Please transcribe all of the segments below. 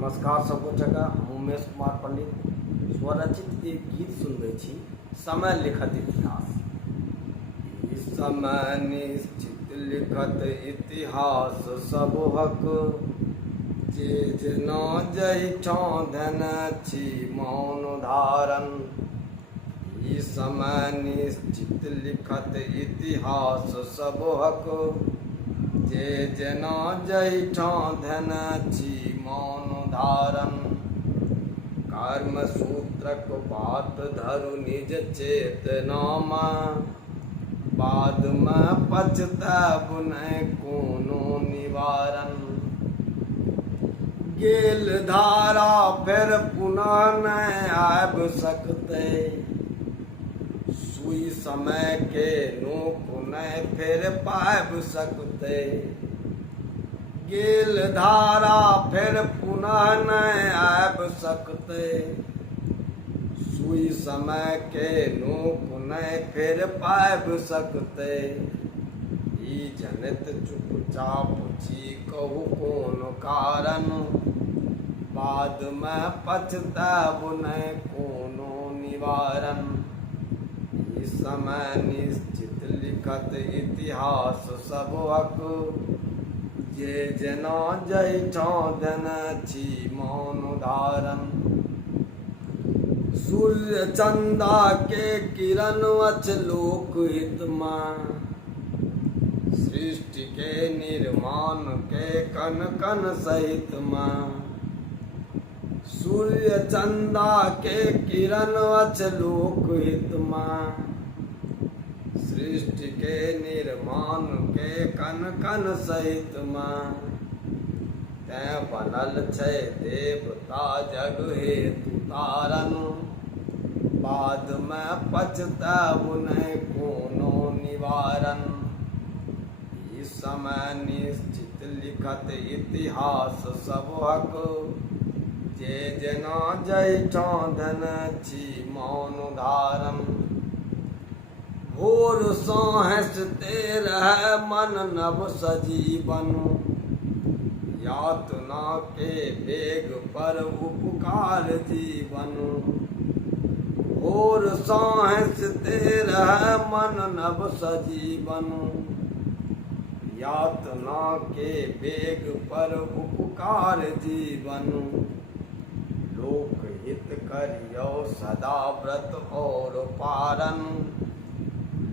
नमस्कार सबको जगह हम उमेश कुमार पंडित स्वरचित एक गीत सुनबे छी। समय लिखत इतिहास। ई समय निश्चित लिखत इतिहास सबहक, जे जेना जहिठाम धने छी मौन धारण। ई समय निश्चित लिखत इतिहास सबहक, जे जेना जहिठाम धने छी मौन धारण। कर्म सूत्रक बात धरू निज चेतनामे, बादमे पछताएब नहि कोनो निवारण। गेल धारा फेर पुनः नहि आबि सकतै, सुई समय के नोक नहि फेर पाबि सकतै। गेल धारा फेर पुनः नहि आबि सकतै, सुई समय के नोक नहि फेर पाबि सकतै। ई जनैत चुपचाप छी कहू कोन कारण, बादमे पछताएब नहि कोनो निवारण। ई समय निश्चित लिखत इतिहास सबहक, जे जेना जहिठाम धने छी मौन धारण। सूर्य चंदा के किरण अछि लोकहितमे, सृष्टि के निर्माण के कण कण सहितमे। सूर्य चंदा के किरण अछि लोकहितमे, सृष्टि के निर्माण के कण कण सहितमे। तैं बनल छै देवता जग हेतु तारण, बादमे पछताएब नहि कोनो निवारण। ई समय निश्चित लिखत इतिहास सबहक, जे जेना जहिठाम धने छी मौन धारण। भोर सँ हँसते रहै मन नव सजीवन, यातना के बेग पर उपकार जीवन। भोर सँ हँसते रहै मन नव सजीवन, यातना के बेग पर उपकार जीवन। लोकहित करियौ सदा व्रत और पारण,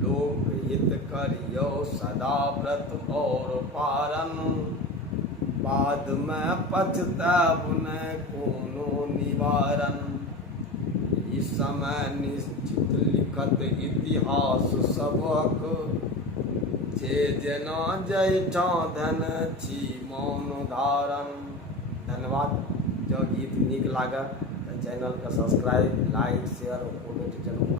लोकहित करियौ सदा व्रत और पारण। बादमे पछताएब नहि कोनो निवारण। ई समय निश्चित लिखत इतिहास सबहक, जे जेना जहिठाम धने छी मौन धारण। धन्यवाद। जँ गीत नीक लागय तऽ चैनलके सब्सक्राइब, लाइक, शेयर और कमेंट जरूर।